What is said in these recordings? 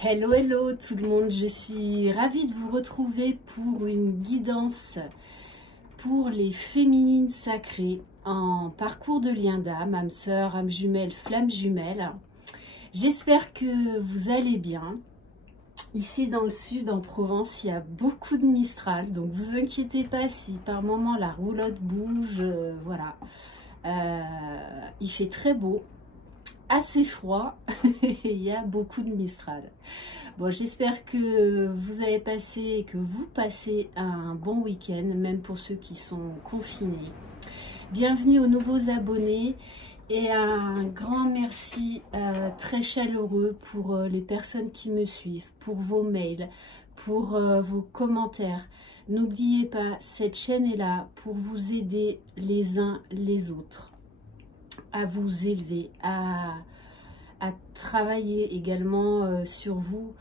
Hello, hello tout le monde, je suis ravie de vous retrouver pour une guidance pour les féminines sacrées en parcours de lien d'âme, âme sœur, âme jumelle, flamme jumelle. J'espère que vous allez bien. Ici dans le sud, en Provence, il y a beaucoup de Mistral, donc vous inquiétez pas si par moment la roulotte bouge, voilà. Il fait très beau, assez froid, et il y a beaucoup de Mistral. Bon, j'espère que vous avez passé, que vous passez un bon week-end, même pour ceux qui sont confinés. Bienvenue aux nouveaux abonnés et un grand merci très chaleureux pour les personnes qui me suivent, pour vos mails, pour vos commentaires. N'oubliez pas, cette chaîne est là pour vous aider les uns les autres, à vous élever, à travailler également sur vous.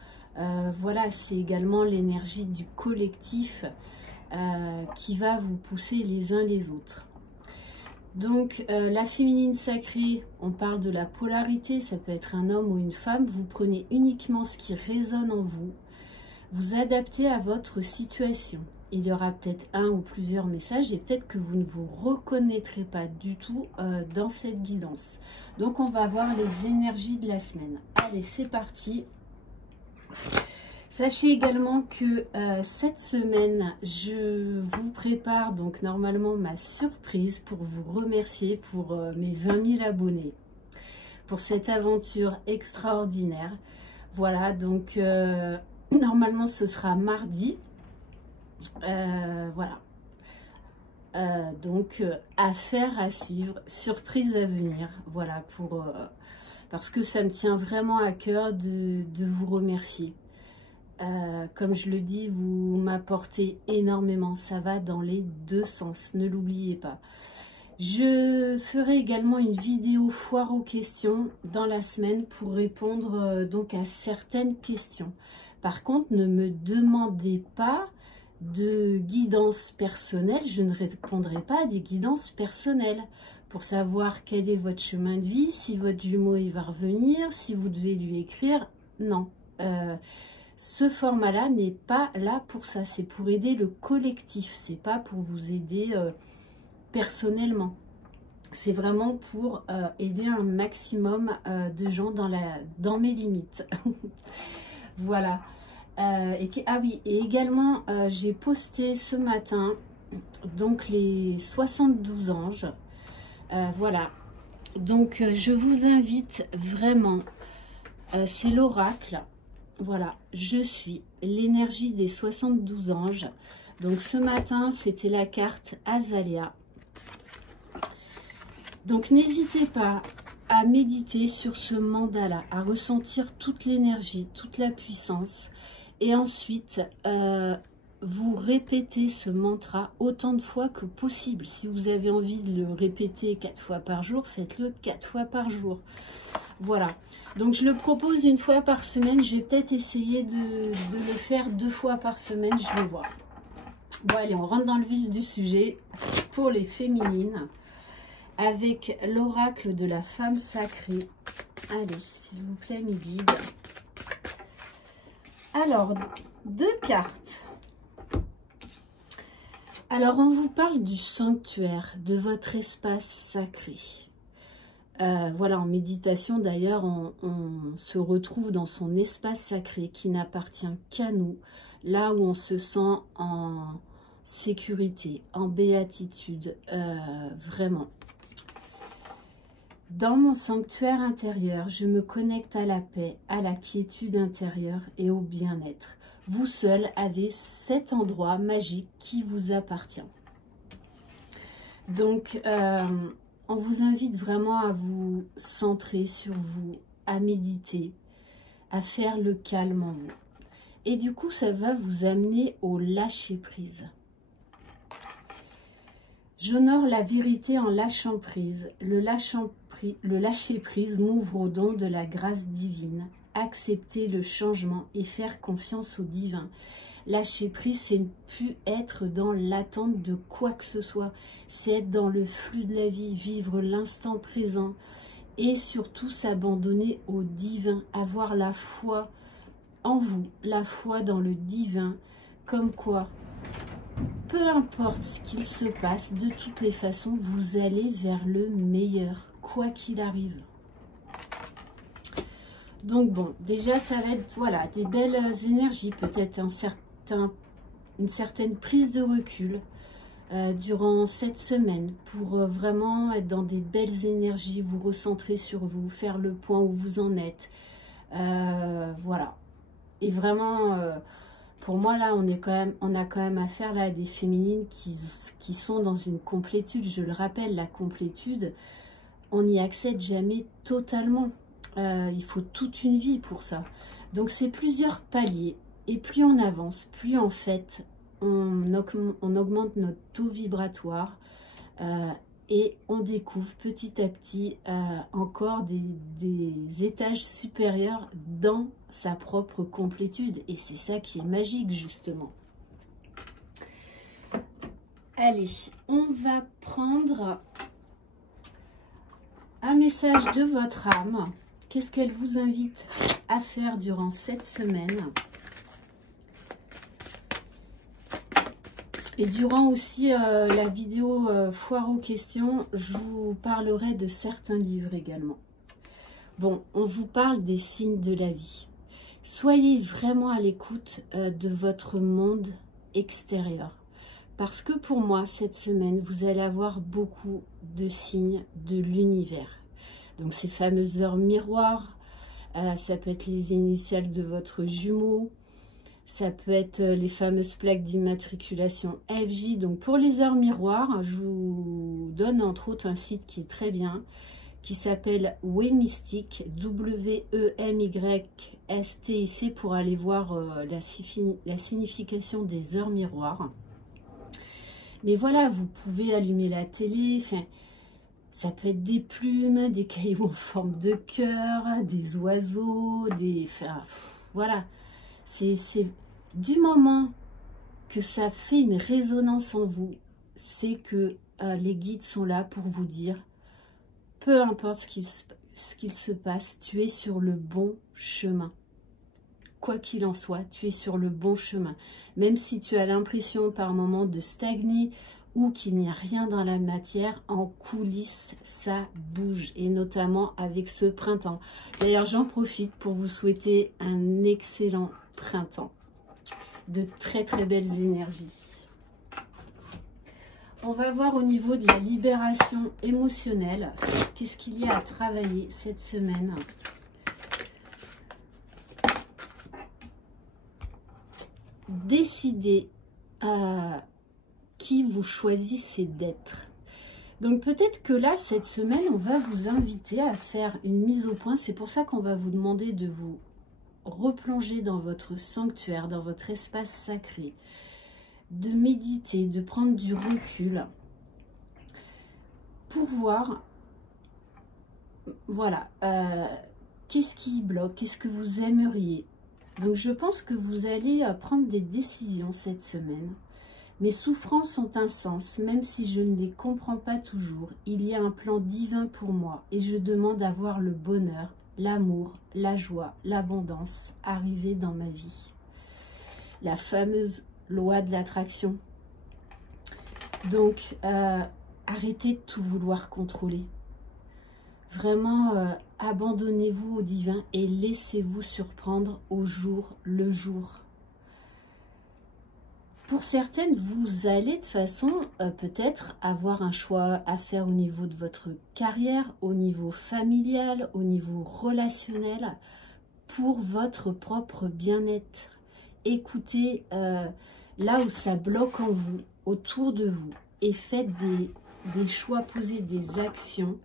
Voilà, c'est également l'énergie du collectif qui va vous pousser les uns les autres. Donc la féminine sacrée, on parle de la polarité, ça peut être un homme ou une femme. Vous prenez uniquement ce qui résonne en vous, vous adaptez à votre situation. Il y aura peut-être un ou plusieurs messages et peut-être que vous ne vous reconnaîtrez pas du tout dans cette guidance. Donc on va voir les énergies de la semaine. Allez, c'est parti. Sachez également que cette semaine, je vous prépare donc normalement ma surprise pour vous remercier pour mes 20 000 abonnés, pour cette aventure extraordinaire. Voilà, donc normalement ce sera mardi. Voilà. Donc affaire à suivre, surprise à venir. Voilà, pour parce que ça me tient vraiment à cœur de vous remercier. Comme je le dis, vous m'apportez énormément, ça va dans les deux sens, ne l'oubliez pas. Je ferai également une vidéo foire aux questions dans la semaine pour répondre donc à certaines questions. Par contre, ne me demandez pas de guidance personnelle, je ne répondrai pas à des guidances personnelles pour savoir quel est votre chemin de vie, si votre jumeau il va revenir, si vous devez lui écrire, non. Ce format-là n'est pas là pour ça, c'est pour aider le collectif, c'est pas pour vous aider personnellement. C'est vraiment pour aider un maximum de gens dans mes limites. Voilà. Ah oui, et également j'ai posté ce matin donc les 72 anges. Voilà. Donc je vous invite vraiment, c'est l'oracle. Voilà, je suis l'énergie des 72 anges. Donc ce matin, c'était la carte Azalea. Donc n'hésitez pas à méditer sur ce mandala, à ressentir toute l'énergie, toute la puissance. Et ensuite, vous répétez ce mantra autant de fois que possible. Si vous avez envie de le répéter 4 fois par jour, faites-le 4 fois par jour. Voilà, donc je le propose une fois par semaine. Je vais peut-être essayer de le faire 2 fois par semaine, je vais voir. Bon allez, on rentre dans le vif du sujet pour les féminines avec l'oracle de la femme sacrée. Allez, s'il vous plaît mes guides. Alors, 2 cartes. Alors on vous parle du sanctuaire, de votre espace sacré. Voilà, en méditation d'ailleurs, on se retrouve dans son espace sacré qui n'appartient qu'à nous, là où on se sent en sécurité, en béatitude, vraiment. Dans mon sanctuaire intérieur, je me connecte à la paix, à la quiétude intérieure et au bien-être. Vous seul avez cet endroit magique qui vous appartient. Donc, on vous invite vraiment à vous centrer sur vous, à méditer, à faire le calme en vous. Et du coup, ça va vous amener au lâcher-prise. J'honore la vérité en lâchant prise. Le lâcher-prise m'ouvre au don de la grâce divine. Accepter le changement et faire confiance au divin. Lâcher prise, c'est ne plus être dans l'attente de quoi que ce soit. C'est être dans le flux de la vie, vivre l'instant présent et surtout s'abandonner au divin, avoir la foi en vous la foi dans le divin, comme quoi, peu importe ce qu'il se passe, de toutes les façons, vous allez vers le meilleur, quoi qu'il arrive. Donc bon, déjà ça va être, voilà, des belles énergies, peut-être une certaine prise de recul durant cette semaine pour vraiment être dans des belles énergies, vous recentrer sur vous, faire le point où vous en êtes. Voilà. Et vraiment, pour moi là, on a quand même affaire là à des féminines qui sont dans une complétude. Je le rappelle, la complétude, on n'y accède jamais totalement. Il faut toute une vie pour ça. Donc c'est plusieurs paliers. Et plus on avance, plus en fait on augmente notre taux vibratoire et on découvre petit à petit encore des étages supérieurs dans sa propre complétude. Et c'est ça qui est magique justement. Allez, on va prendre un message de votre âme. Qu'est-ce qu'elle vous invite à faire durant cette semaine? Et durant aussi la vidéo foire aux questions, je vous parlerai de certains livres également. Bon, on vous parle des signes de la vie. Soyez vraiment à l'écoute de votre monde extérieur. Parce que pour moi, cette semaine, vous allez avoir beaucoup de signes de l'univers. Donc ces fameuses heures miroirs, ça peut être les initiales de votre jumeau, ça peut être les fameuses plaques d'immatriculation FJ. Donc pour les heures miroirs, je vous donne entre autres un site qui est très bien, qui s'appelle Wemystic, W-E-M-Y-S-T-I-C, pour aller voir la signification des heures miroirs. Mais voilà, vous pouvez allumer la télé, enfin, ça peut être des plumes, des cailloux en forme de cœur, des oiseaux, enfin, voilà. C'est du moment que ça fait une résonance en vous, c'est que les guides sont là pour vous dire, peu importe ce qu'il se passe, tu es sur le bon chemin. Quoi qu'il en soit, tu es sur le bon chemin. Même si tu as l'impression par moment de stagner ou qu'il n'y a rien dans la matière, en coulisses, ça bouge. Et notamment avec ce printemps. D'ailleurs, j'en profite pour vous souhaiter un excellent printemps. De très très belles énergies. On va voir au niveau de la libération émotionnelle. Qu'est-ce qu'il y a à travailler cette semaine ? Décidez qui vous choisissez d'être. Donc peut-être que là, cette semaine, on va vous inviter à faire une mise au point. C'est pour ça qu'on va vous demander de vous replonger dans votre sanctuaire, dans votre espace sacré, de méditer, de prendre du recul pour voir, voilà, qu'est-ce qui bloque, qu'est-ce que vous aimeriez. Donc je pense que vous allez prendre des décisions cette semaine. Mes souffrances ont un sens, même si je ne les comprends pas toujours. Il y a un plan divin pour moi et je demande à voir le bonheur, l'amour, la joie, l'abondance arriver dans ma vie. La fameuse loi de l'attraction. Donc, arrêtez de tout vouloir contrôler. Vraiment, abandonnez-vous au divin et laissez-vous surprendre au jour le jour. Pour certaines, vous allez de toute façon peut-être avoir un choix à faire au niveau de votre carrière, au niveau familial, au niveau relationnel, pour votre propre bien-être. Écoutez là où ça bloque en vous, autour de vous, et faites des choix, posez des actions.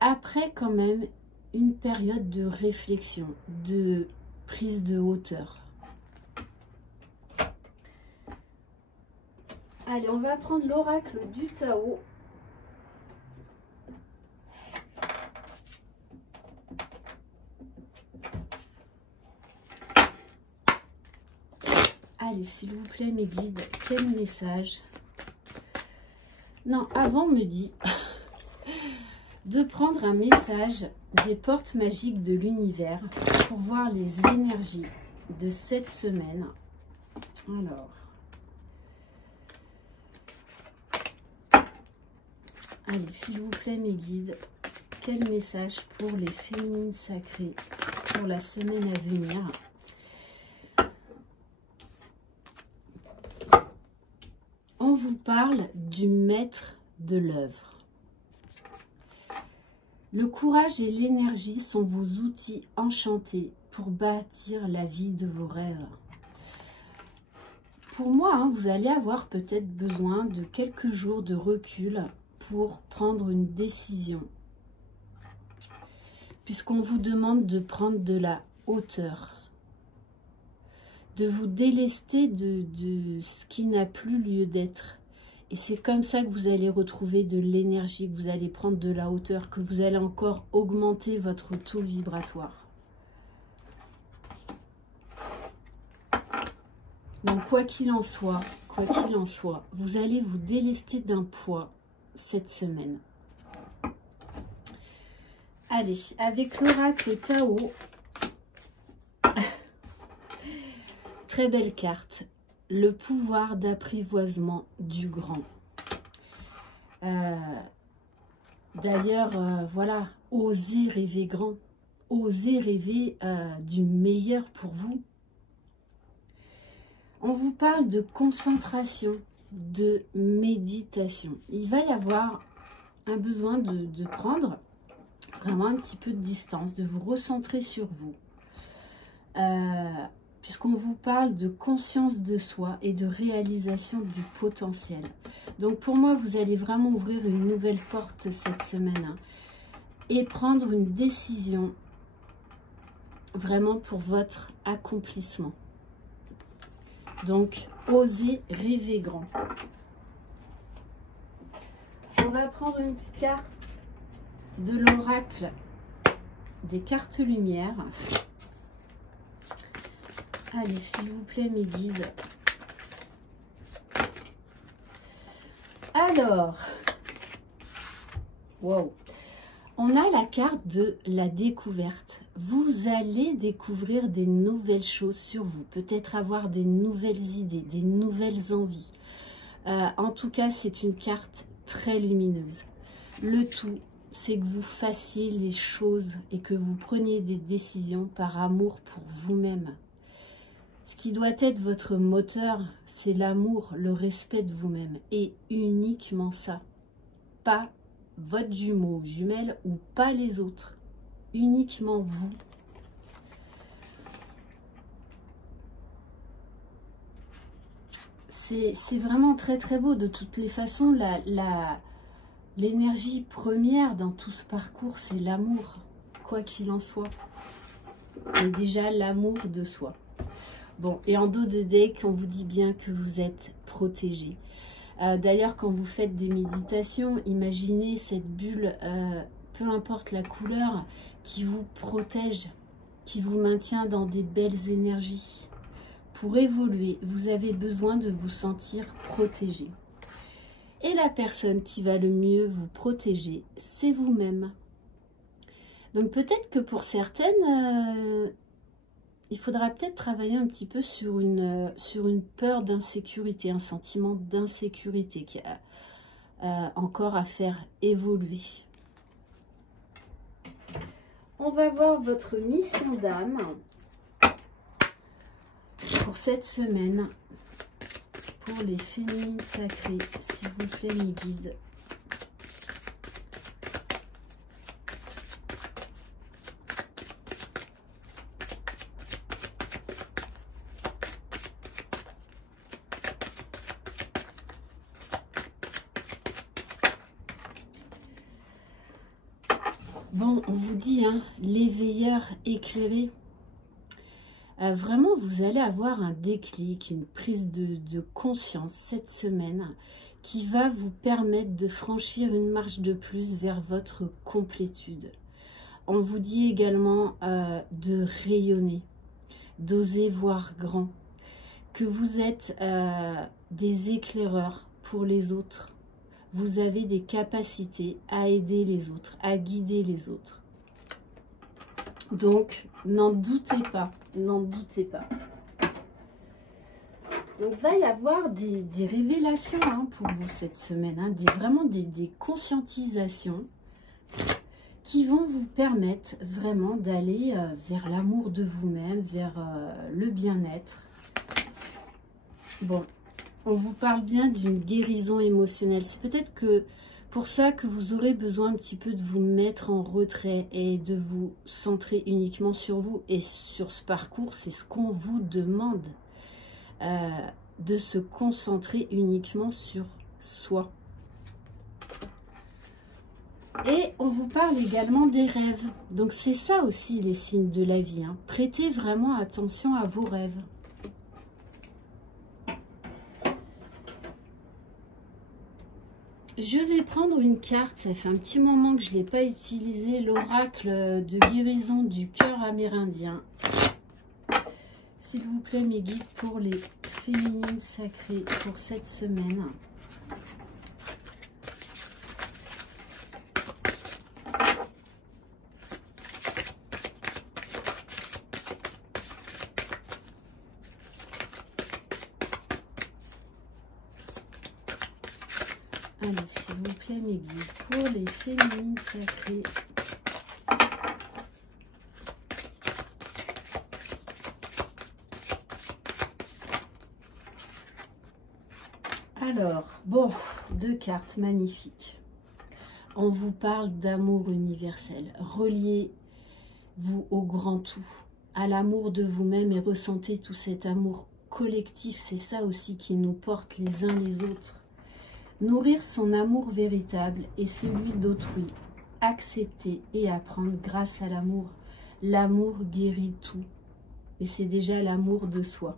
Après quand même une période de réflexion, de prise de hauteur. Allez, on va prendre l'oracle du Tao. Allez, s'il vous plaît, mes guides, quel message? Non, avant, on me dit de prendre un message des portes magiques de l'univers pour voir les énergies de cette semaine. Alors, allez, s'il vous plaît, mes guides, quel message pour les féminines sacrées pour la semaine à venir? On vous parle du maître de l'œuvre. Le courage et l'énergie sont vos outils enchantés pour bâtir la vie de vos rêves. Pour moi, vous allez avoir peut-être besoin de quelques jours de recul pour prendre une décision. Puisqu'on vous demande de prendre de la hauteur. De vous délester de ce qui n'a plus lieu d'être. Et c'est comme ça que vous allez retrouver de l'énergie, que vous allez prendre de la hauteur, que vous allez encore augmenter votre taux vibratoire. Donc quoi qu'il en soit, vous allez vous délester d'un poids cette semaine. Allez, avec l'oracle Tao, très belle carte. Le pouvoir d'apprivoisement du grand. D'ailleurs, voilà, osez rêver grand. Osez rêver du meilleur pour vous. On vous parle de concentration, de méditation. Il va y avoir un besoin de prendre vraiment un petit peu de distance, de vous recentrer sur vous. Puisqu'on vous parle de conscience de soi et de réalisation du potentiel. Donc pour moi, vous allez vraiment ouvrir une nouvelle porte cette semaine et prendre une décision vraiment pour votre accomplissement. Donc, osez rêver grand. On va prendre une carte de l'oracle des cartes lumière. Allez, s'il vous plaît, mes guides. Alors, wow, on a la carte de la découverte. Vous allez découvrir des nouvelles choses sur vous, peut-être avoir des nouvelles idées, des nouvelles envies. En tout cas, c'est une carte très lumineuse. Le tout, c'est que vous fassiez les choses et que vous preniez des décisions par amour pour vous-même. Ce qui doit être votre moteur, c'est l'amour, le respect de vous-même. Et uniquement ça. Pas votre jumeau, jumelle ou pas les autres. Uniquement vous. C'est vraiment très très beau. De toutes les façons, l'énergie première dans tout ce parcours, c'est l'amour. Quoi qu'il en soit. Et déjà l'amour de soi. Bon, et en dos de deck, on vous dit bien que vous êtes protégé. D'ailleurs, quand vous faites des méditations, imaginez cette bulle, peu importe la couleur, qui vous protège, qui vous maintient dans des belles énergies. Pour évoluer, vous avez besoin de vous sentir protégé. Et la personne qui va le mieux vous protéger, c'est vous-même. Donc peut-être que pour certaines... il faudra peut-être travailler un petit peu sur une peur d'insécurité, un sentiment d'insécurité qui a encore à faire évoluer. On va voir votre mission d'âme pour cette semaine, pour les féminines sacrées, s'il vous plaît, mes guides. Bon, on vous dit, l'éveilleur éclairé. Vraiment, vous allez avoir un déclic, une prise de conscience cette semaine qui va vous permettre de franchir une marche de plus vers votre complétude. On vous dit également de rayonner, d'oser voir grand, que vous êtes des éclaireurs pour les autres. Vous avez des capacités à aider les autres, à guider les autres. Donc, n'en doutez pas, n'en doutez pas. Donc, il va y avoir des révélations hein, pour vous cette semaine, hein, vraiment des conscientisations qui vont vous permettre vraiment d'aller vers l'amour de vous-même, vers le bien-être. Bon, on vous parle bien d'une guérison émotionnelle. C'est peut-être que pour ça que vous aurez besoin un petit peu de vous mettre en retrait et de vous centrer uniquement sur vous et sur ce parcours. C'est ce qu'on vous demande, de se concentrer uniquement sur soi. Et on vous parle également des rêves. Donc c'est ça aussi les signes de la vie, hein. Prêtez vraiment attention à vos rêves. Je vais prendre une carte, ça fait un petit moment que je ne l'ai pas utilisé, l'oracle de guérison du cœur amérindien. S'il vous plaît, mes guides pour les féminines sacrées pour cette semaine. Allez, s'il vous plaît, mes guides, pour les féminines sacrées. Alors, bon, deux cartes magnifiques. On vous parle d'amour universel. Reliez-vous au grand tout, à l'amour de vous-même et ressentez tout cet amour collectif. C'est ça aussi qui nous porte les uns les autres. Nourrir son amour véritable et celui d'autrui. Accepter et apprendre grâce à l'amour. L'amour guérit tout. Et c'est déjà l'amour de soi.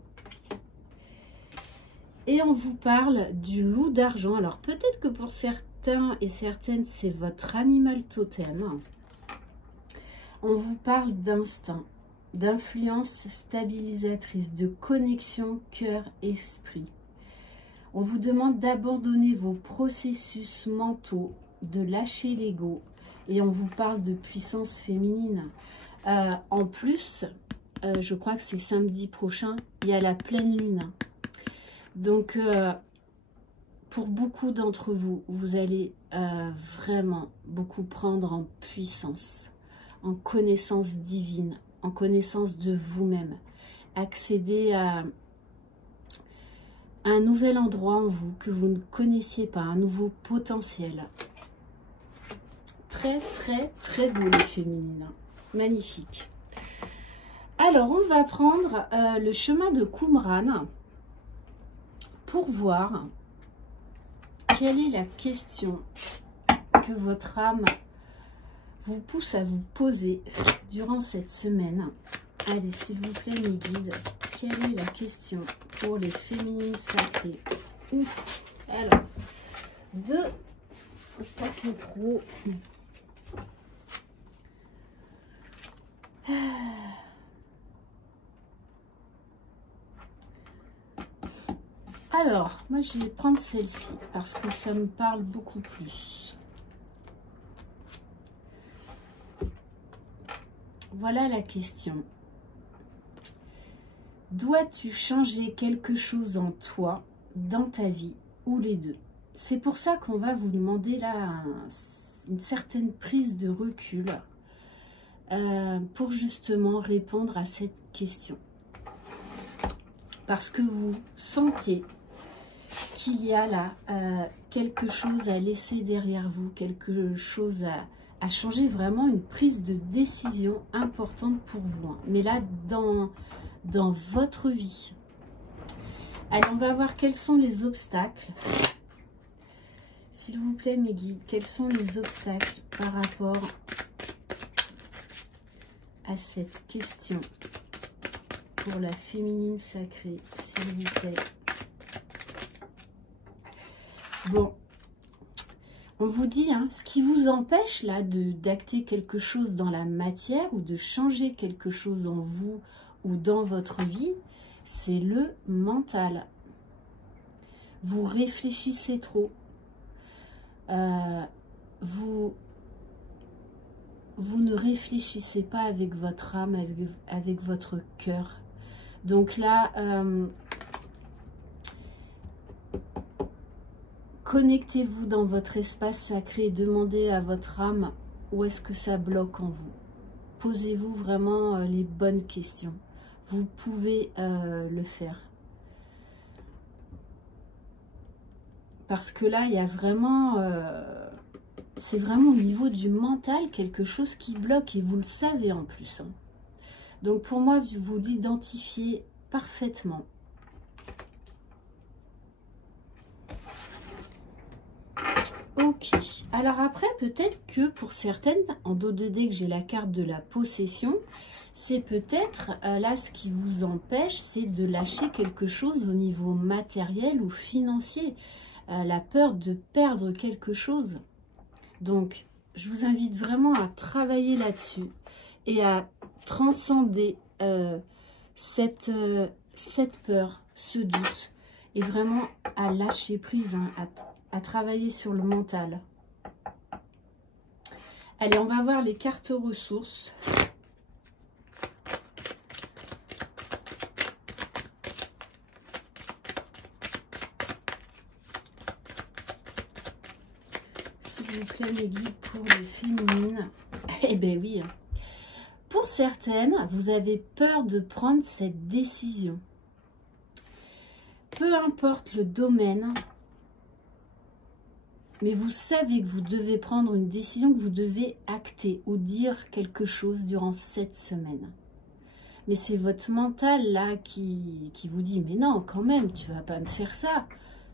Et on vous parle du loup d'argent. Alors peut-être que pour certains et certaines, c'est votre animal totem. On vous parle d'instinct, d'influence stabilisatrice, de connexion cœur-esprit. On vous demande d'abandonner vos processus mentaux, de lâcher l'ego. Et on vous parle de puissance féminine. En plus, je crois que c'est samedi prochain, il y a la pleine lune. Donc, pour beaucoup d'entre vous, vous allez vraiment beaucoup prendre en puissance, en connaissance divine, en connaissance de vous-même. Accéder à un nouvel endroit en vous que vous ne connaissiez pas, un nouveau potentiel. Très, très, très beau les féminines. Magnifique. Alors, on va prendre le chemin de Qumran pour voir quelle est la question que votre âme vous pousse à vous poser durant cette semaine. Allez, s'il vous plaît, mes guides, quelle est la question pour les féminines sacrées? Ouf, alors, deux, ça fait trop. Alors, moi, je vais prendre celle-ci parce que ça me parle beaucoup plus. Voilà la question. Dois-tu changer quelque chose en toi, dans ta vie, ou les deux? C'est pour ça qu'on va vous demander là une certaine prise de recul pour justement répondre à cette question. Parce que vous sentez qu'il y a là quelque chose à laisser derrière vous, quelque chose à changer, vraiment une prise de décision importante pour vous. Hein. Mais là, dans votre vie. Allez, on va voir quels sont les obstacles. S'il vous plaît, mes guides, quels sont les obstacles par rapport à cette question pour la féminine sacrée, s'il vous plaît. Bon, on vous dit, hein, ce qui vous empêche là d'acter quelque chose dans la matière ou de changer quelque chose en vous ou dans votre vie, c'est le mental. Vous réfléchissez trop. Vous vous ne réfléchissez pas avec votre âme, avec votre cœur. Donc là, connectez-vous dans votre espace sacré et demandez à votre âme où est-ce que ça bloque en vous. Posez-vous vraiment les bonnes questions. Vous pouvez le faire. Parce que là, il y a vraiment... c'est vraiment au niveau du mental quelque chose qui bloque et vous le savez en plus. Hein. Donc pour moi, vous l'identifiez parfaitement. Ok, alors après peut-être que pour certaines, en dos de dé que j'ai la carte de la possession, c'est peut-être là ce qui vous empêche, c'est de lâcher quelque chose au niveau matériel ou financier. La peur de perdre quelque chose. Donc je vous invite vraiment à travailler là-dessus et à transcender cette peur, ce doute, et vraiment à lâcher prise, hein, à travailler sur le mental. Allez, on va voir les cartes ressources. S'il vous plaît, mes guides pour les féminines. Eh bien oui. Pour certaines, vous avez peur de prendre cette décision. Peu importe le domaine, mais vous savez que vous devez prendre une décision, que vous devez acter ou dire quelque chose durant cette semaine. Mais c'est votre mental là qui vous dit « Mais non, quand même, tu vas pas me faire ça.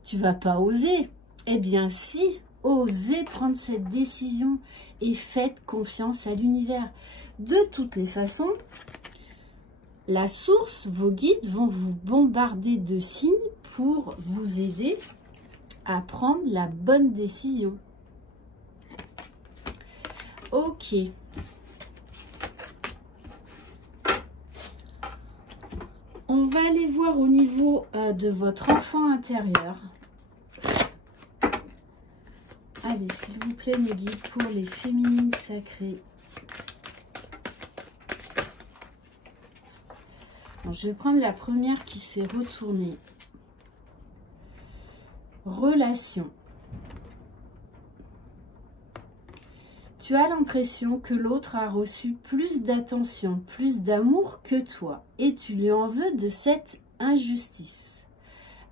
Tu vas pas oser. » Eh bien si, osez prendre cette décision et faites confiance à l'univers. De toutes les façons, la source, vos guides vont vous bombarder de signes pour vous aider à prendre la bonne décision. Ok. On va aller voir au niveau de votre enfant intérieur. Allez, s'il vous plaît, mes guides, pour les féminines sacrées. Alors, je vais prendre la première qui s'est retournée. Relation. Tu as l'impression que l'autre a reçu plus d'attention, plus d'amour que toi, et tu lui en veux de cette injustice.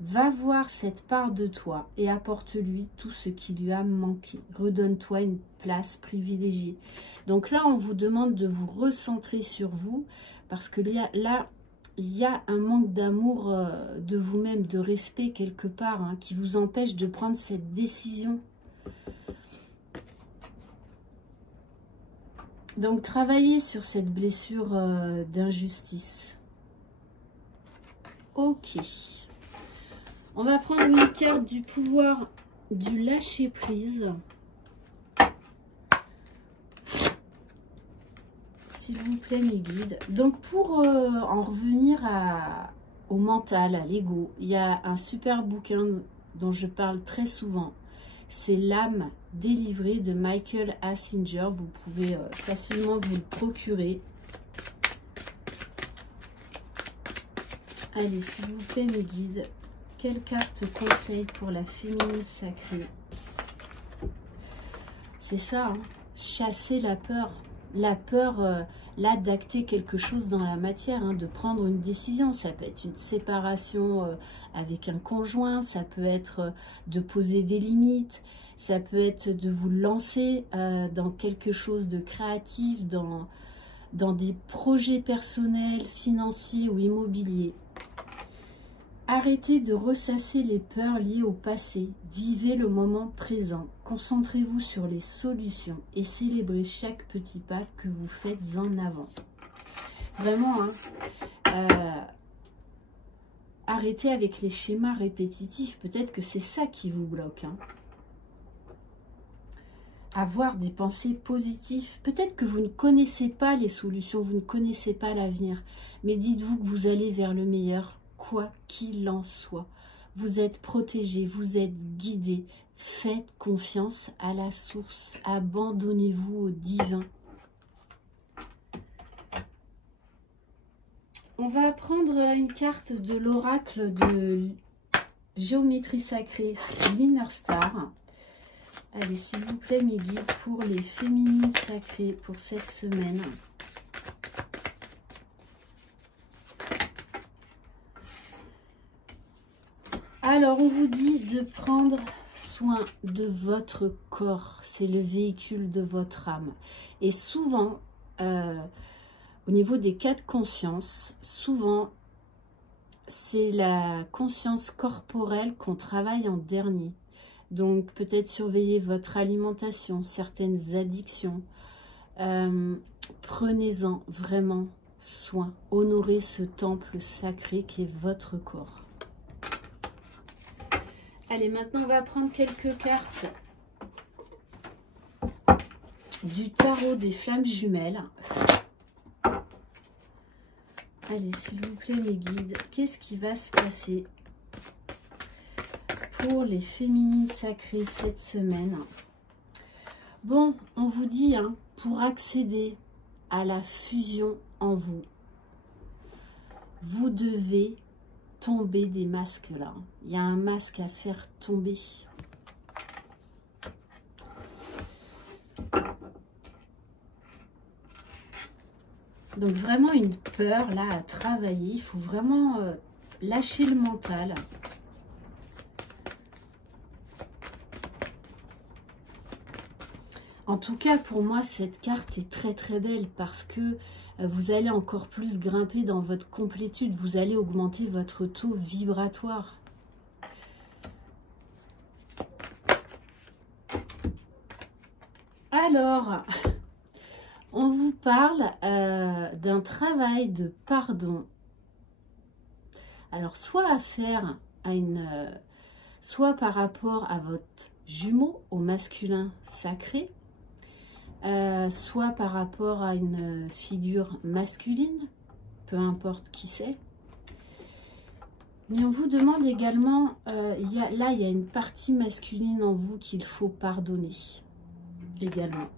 Va voir cette part de toi et apporte-lui tout ce qui lui a manqué. Redonne-toi une place privilégiée. Donc là, on vous demande de vous recentrer sur vous, parce que là, il y a un manque d'amour de vous-même, de respect quelque part, hein, qui vous empêche de prendre cette décision. Donc, travaillez sur cette blessure d'injustice. Ok. On va prendre une carte du pouvoir du lâcher-prise. S'il vous plaît, mes guides. Donc, pour en revenir au mental, à l'ego, il y a un super bouquin dont je parle très souvent. C'est L'âme délivrée de Michael Assinger. Vous pouvez facilement vous le procurer. Allez, s'il vous plaît, mes guides, quelle carte conseil pour la féminine sacrée? C'est ça, hein, chasser la peur. La peur, là, d'acter quelque chose dans la matière, hein, de prendre une décision. Ça peut être une séparation avec un conjoint, ça peut être de poser des limites, ça peut être de vous lancer dans quelque chose de créatif, dans des projets personnels, financiers ou immobiliers. Arrêtez de ressasser les peurs liées au passé. Vivez le moment présent. Concentrez-vous sur les solutions et célébrez chaque petit pas que vous faites en avant. Vraiment, hein, arrêtez avec les schémas répétitifs. Peut-être que c'est ça qui vous bloque. Hein. Avoir des pensées positives. Peut-être que vous ne connaissez pas les solutions, vous ne connaissez pas l'avenir. Mais dites-vous que vous allez vers le meilleur. Quoi qu'il en soit, vous êtes protégé, vous êtes guidé. Faites confiance à la source. Abandonnez-vous au divin. On va prendre une carte de l'oracle de géométrie sacrée, l'Inner Star. Allez, s'il vous plaît, mes guides, pour les féminines sacrées pour cette semaine. Alors, on vous dit de prendre soin de votre corps. C'est le véhicule de votre âme. Et souvent, au niveau des cas de conscience, souvent, c'est la conscience corporelle qu'on travaille en dernier. Donc, peut-être surveiller votre alimentation, certaines addictions. Prenez-en vraiment soin. Honorez ce temple sacré qui est votre corps. Allez, maintenant, on va prendre quelques cartes du tarot des flammes jumelles. Allez, s'il vous plaît, mes guides, qu'est-ce qui va se passer pour les féminines sacrées cette semaine? Bon, on vous dit, hein, pour accéder à la fusion en vous, vous devez tomber des masques là. Il y a un masque à faire tomber. Donc vraiment une peur là à travailler. Il faut vraiment lâcher le mental. En tout cas, pour moi, cette carte est très très belle parce que vous allez encore plus grimper dans votre complétude. Vous allez augmenter votre taux vibratoire. Alors, on vous parle d'un travail de pardon. Alors, soit à faire à soit par rapport à votre jumeau, au masculin sacré, soit par rapport à une figure masculine, peu importe qui c'est. Mais on vous demande également, il y a une partie masculine en vous qu'il faut pardonner également.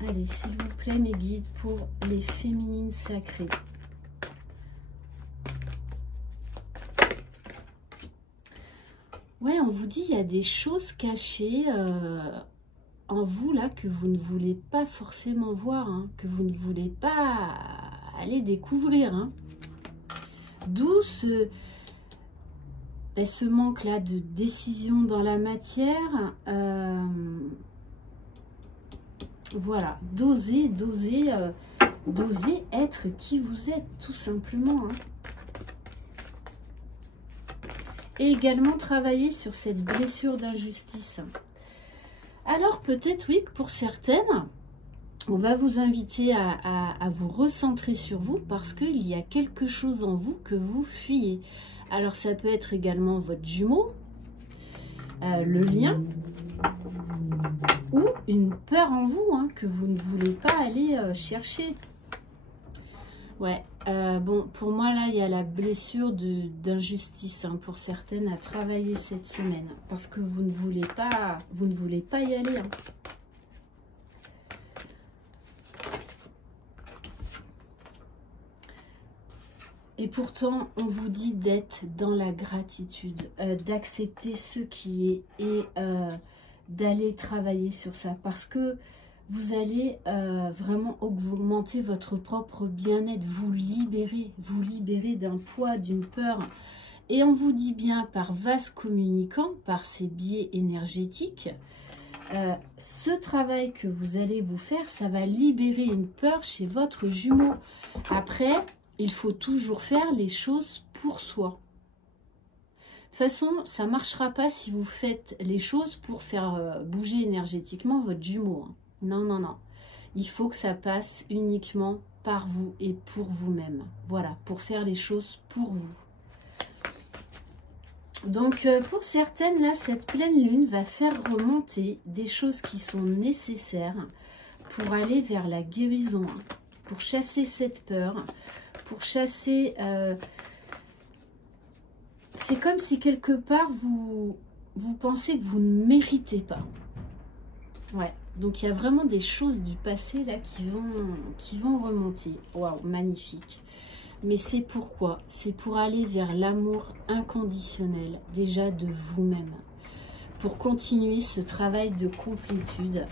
Allez, s'il vous plaît, mes guides, pour les féminines sacrées. Ouais, on vous dit, il y a des choses cachées en vous, là, que vous ne voulez pas forcément voir, hein, que vous ne voulez pas aller découvrir. Hein. D'où ce manque-là de décision dans la matière. Voilà, d'oser être qui vous êtes, tout simplement. Hein. Et également travailler sur cette blessure d'injustice. Alors peut-être oui que pour certaines, on va vous inviter à vous recentrer sur vous parce qu'il y a quelque chose en vous que vous fuyez. Alors ça peut être également votre jumeau, le lien, ou une peur en vous hein, que vous ne voulez pas aller chercher. Ouais, bon, pour moi, là, il y a la blessure d'injustice hein, pour certaines à travailler cette semaine. Parce que vous ne voulez pas y aller. Hein. Et pourtant, on vous dit d'être dans la gratitude, d'accepter ce qui est et d'aller travailler sur ça. Parce que vous allez vraiment augmenter votre propre bien-être, vous libérer d'un poids, d'une peur. Et on vous dit bien par vase communicant, par ces biais énergétiques, ce travail que vous allez vous faire, ça va libérer une peur chez votre jumeau. Après, il faut toujours faire les choses pour soi. De toute façon, ça ne marchera pas si vous faites les choses pour faire bouger énergétiquement votre jumeau. Hein. Non, non, non. Il faut que ça passe uniquement par vous et pour vous-même. Voilà, pour faire les choses pour vous. Donc, pour certaines, là, cette pleine lune va faire remonter des choses qui sont nécessaires pour aller vers la guérison, hein, pour chasser cette peur, pour chasser... c'est comme si quelque part, vous pensez que vous ne méritez pas. Ouais. Donc il y a vraiment des choses du passé là qui vont remonter. Waouh, magnifique. Mais c'est pourquoi? C'est pour aller vers l'amour inconditionnel, déjà de vous-même. Pour continuer ce travail de complétude.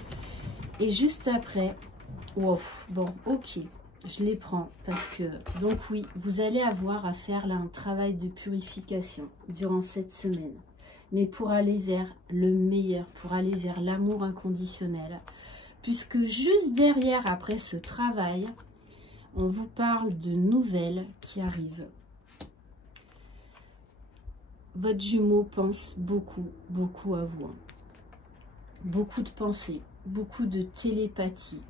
Et juste après, wow, bon, ok, je les prends parce que, donc oui, vous allez avoir à faire là un travail de purification durant cette semaine. Mais pour aller vers le meilleur, pour aller vers l'amour inconditionnel. Puisque juste derrière, après ce travail, on vous parle de nouvelles qui arrivent. Votre jumeau pense beaucoup, beaucoup à vous. Beaucoup de pensées, beaucoup de télépathie.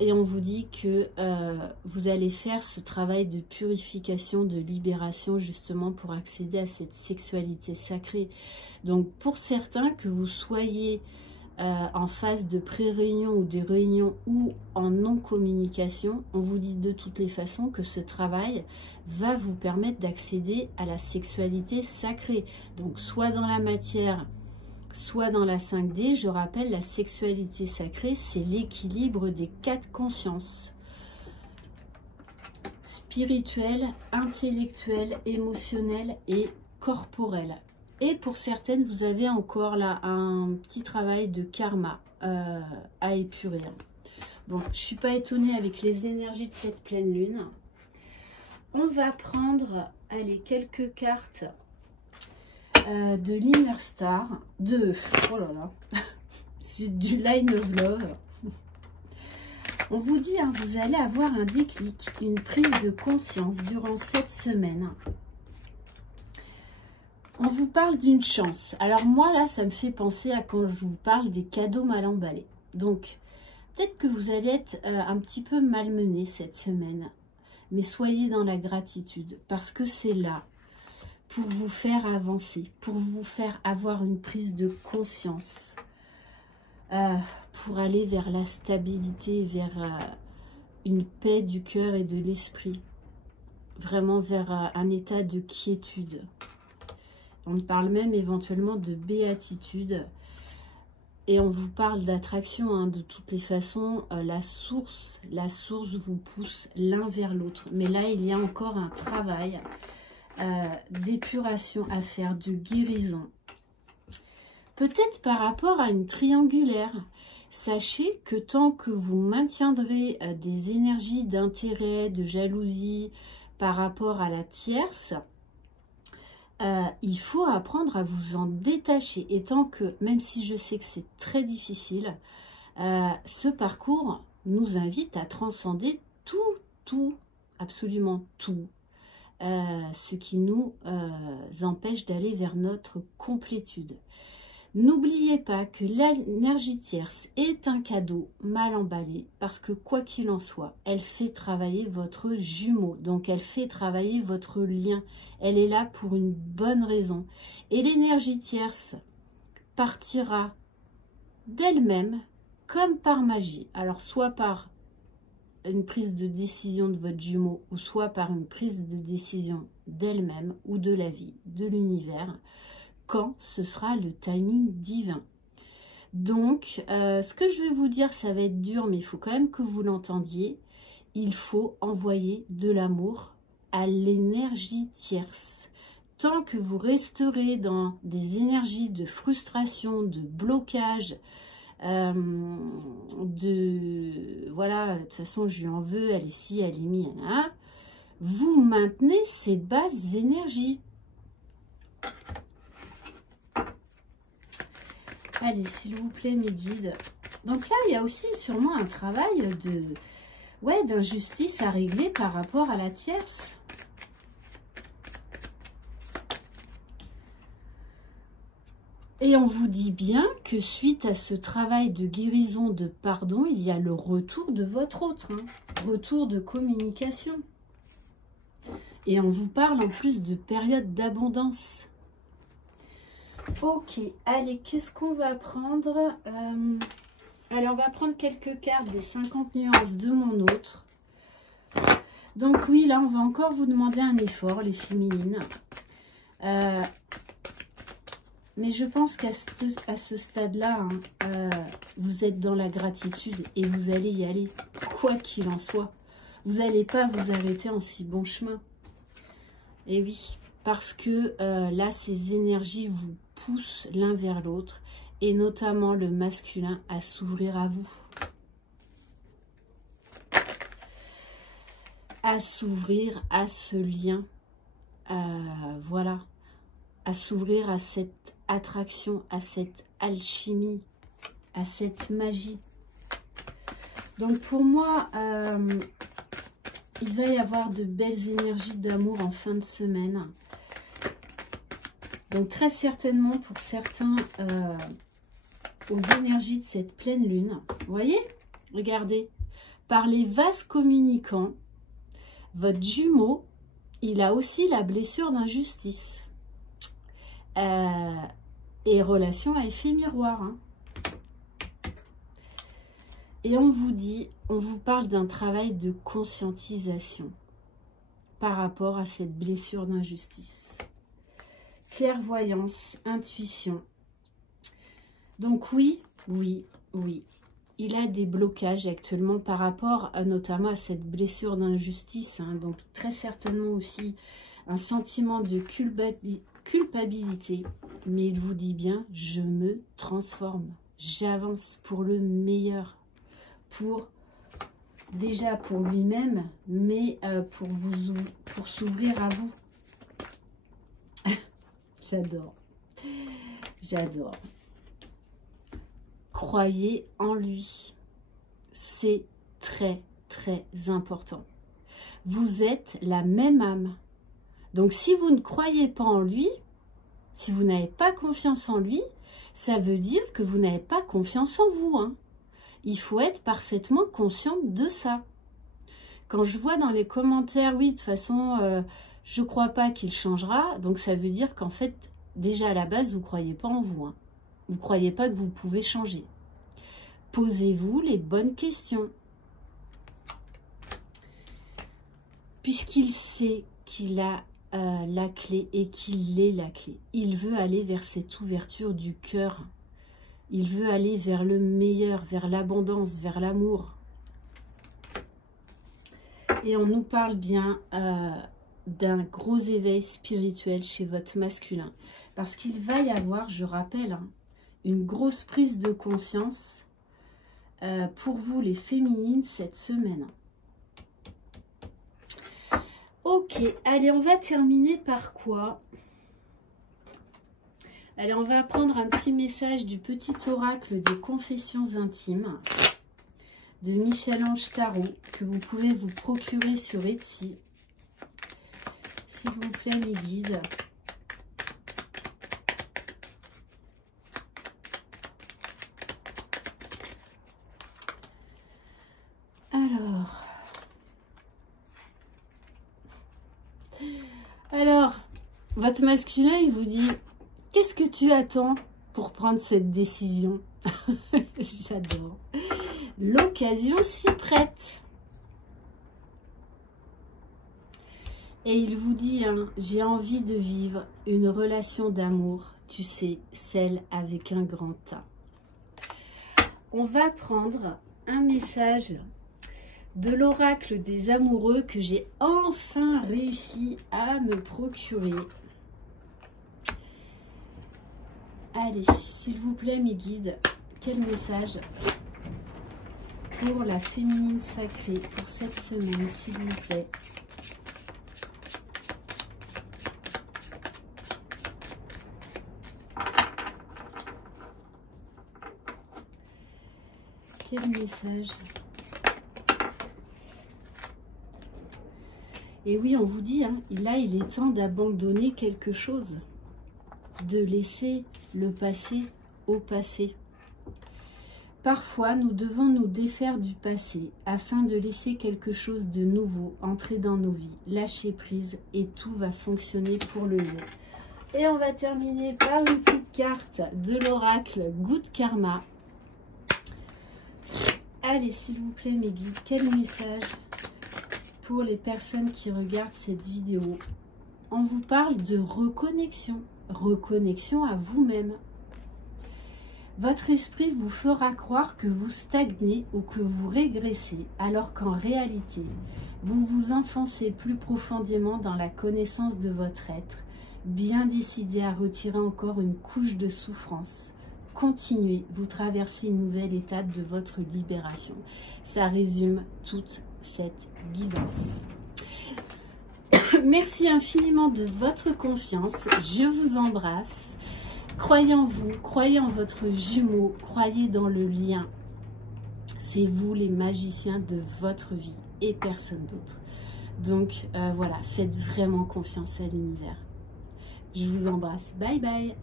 Et on vous dit que vous allez faire ce travail de purification, de libération, justement pour accéder à cette sexualité sacrée. Donc pour certains, que vous soyez en phase de pré-réunion ou des réunions ou en non-communication, on vous dit de toutes les façons que ce travail va vous permettre d'accéder à la sexualité sacrée. Donc soit dans la matière, soit dans la 5D. Je rappelle, la sexualité sacrée, c'est l'équilibre des 4 consciences. Spirituelle, intellectuelle, émotionnelle et corporelle. Et pour certaines, vous avez encore là un petit travail de karma à épurer. Bon, je ne suis pas étonnée avec les énergies de cette pleine lune. On va prendre, allez, quelques cartes de l'Inner Star, oh là là, du Line of Love. On vous dit, hein, vous allez avoir un déclic, une prise de conscience durant cette semaine. On vous parle d'une chance. Alors moi, là, ça me fait penser à quand je vous parle des cadeaux mal emballés. Donc, peut-être que vous allez être un petit peu malmené cette semaine. Mais soyez dans la gratitude, parce que c'est là pour vous faire avancer, pour vous faire avoir une prise de confiance, pour aller vers la stabilité, vers une paix du cœur et de l'esprit, vraiment vers un état de quiétude. On parle même éventuellement de béatitude. Et on vous parle d'attraction, hein, de toutes les façons. La source vous pousse l'un vers l'autre. Mais là, il y a encore un travail d'épuration à faire, de guérison. Peut-être par rapport à une triangulaire. Sachez que tant que vous maintiendrez des énergies d'intérêt, de jalousie par rapport à la tierce, il faut apprendre à vous en détacher. Et tant que, même si je sais que c'est très difficile, ce parcours nous invite à transcender tout, absolument tout, ce qui nous empêche d'aller vers notre complétude. N'oubliez pas que l'énergie tierce est un cadeau mal emballé parce que quoi qu'il en soit, elle fait travailler votre jumeau, donc elle fait travailler votre lien. Elle est là pour une bonne raison. Et l'énergie tierce partira d'elle-même comme par magie. Alors soit par une prise de décision de votre jumeau ou soit par une prise de décision d'elle-même ou de la vie, de l'univers, quand ce sera le timing divin. Donc, ce que je vais vous dire, ça va être dur, mais il faut quand même que vous l'entendiez. Il faut envoyer de l'amour à l'énergie tierce. Tant que vous resterez dans des énergies de frustration, de blocage, voilà, de toute façon, je lui en veux, elle est ici, elle est mise, vous maintenez ces basses énergies. Allez, s'il vous plaît, mes guides. Donc là, il y a aussi sûrement un travail d'injustice à régler par rapport à la tierce. Et on vous dit bien que suite à ce travail de guérison, de pardon, il y a le retour de votre autre, retour de communication. Et on vous parle en plus de période d'abondance. Ok, allez, qu'est-ce qu'on va prendre? Allez, on va prendre quelques cartes des 50 nuances de mon autre. Donc oui, là, on va encore vous demander un effort, les féminines. Mais je pense qu'à ce stade-là, vous êtes dans la gratitude et vous allez y aller, quoi qu'il en soit. Vous n'allez pas vous arrêter en si bon chemin. Et oui, parce que là, ces énergies vous poussent l'un vers l'autre, et notamment le masculin à s'ouvrir à vous. À s'ouvrir à ce lien, voilà, à s'ouvrir à cette attraction, à cette alchimie, à cette magie. Donc pour moi, il va y avoir de belles énergies d'amour en fin de semaine. Donc très certainement pour certains, aux énergies de cette pleine lune. Vous voyez? Regardez, par les vases communicants, votre jumeau, il a aussi la blessure d'injustice. Et relation à effet miroir. Hein. Et on vous dit, on vous parle d'un travail de conscientisation par rapport à cette blessure d'injustice. Clairvoyance, intuition. Donc oui, il a des blocages actuellement par rapport notamment à cette blessure d'injustice. Hein. Donc très certainement aussi un sentiment de culpabilité. Mais il vous dit bien, je me transforme, j'avance pour le meilleur. Déjà pour lui-même, mais pour s'ouvrir à vous. J'adore. J'adore. Croyez en lui. C'est très, très important. Vous êtes la même âme. Donc, si vous ne croyez pas en lui, si vous n'avez pas confiance en lui, ça veut dire que vous n'avez pas confiance en vous. Hein. Il faut être parfaitement consciente de ça. Quand je vois dans les commentaires, oui, de toute façon, je ne crois pas qu'il changera. Donc, ça veut dire qu'en fait, déjà à la base, vous ne croyez pas en vous. Hein. Vous ne croyez pas que vous pouvez changer. Posez-vous les bonnes questions. Puisqu'il sait qu'il a la clé et qu'il est la clé. Il veut aller vers cette ouverture du cœur. Il veut aller vers le meilleur, vers l'abondance, vers l'amour. Et on nous parle bien d'un gros éveil spirituel chez votre masculin. Parce qu'il va y avoir, je rappelle, hein, une grosse prise de conscience pour vous les féminines cette semaine. Ok, allez, on va terminer par quoi? Allez, on va prendre un petit message du petit oracle des confessions intimes de Michel-Ange Tarot que vous pouvez vous procurer sur Etsy. S'il vous plaît, mes guides. Alors, votre masculin, il vous dit, qu'est-ce que tu attends pour prendre cette décision? J'adore. L'occasion s'y prête. Et il vous dit, hein, j'ai envie de vivre une relation d'amour, tu sais, celle avec un grand A. On va prendre un message de l'oracle des amoureux que j'ai enfin réussi à me procurer. Allez, s'il vous plaît, mes guides, quel message pour la féminine sacrée pour cette semaine, s'il vous plaît. Quel message? Et oui, on vous dit, hein, là, il est temps d'abandonner quelque chose, de laisser le passé au passé. Parfois, nous devons nous défaire du passé afin de laisser quelque chose de nouveau entrer dans nos vies, lâcher prise et tout va fonctionner pour le mieux. Et on va terminer par une petite carte de l'oracle Good Karma. Allez, s'il vous plaît, mes guides, quel message pour les personnes qui regardent cette vidéo? On vous parle de reconnexion. reconnexion à vous-même. Votre esprit vous fera croire que vous stagnez ou que vous régressez, alors qu'en réalité, vous vous enfoncez plus profondément dans la connaissance de votre être, bien décidé à retirer encore une couche de souffrance. Continuez, vous traversez une nouvelle étape de votre libération. Ça résume toute cette guidance. Merci infiniment de votre confiance. Je vous embrasse. Croyez en vous, croyez en votre jumeau, croyez dans le lien. C'est vous les magiciens de votre vie et personne d'autre. Donc voilà, faites vraiment confiance à l'univers. Je vous embrasse. Bye bye.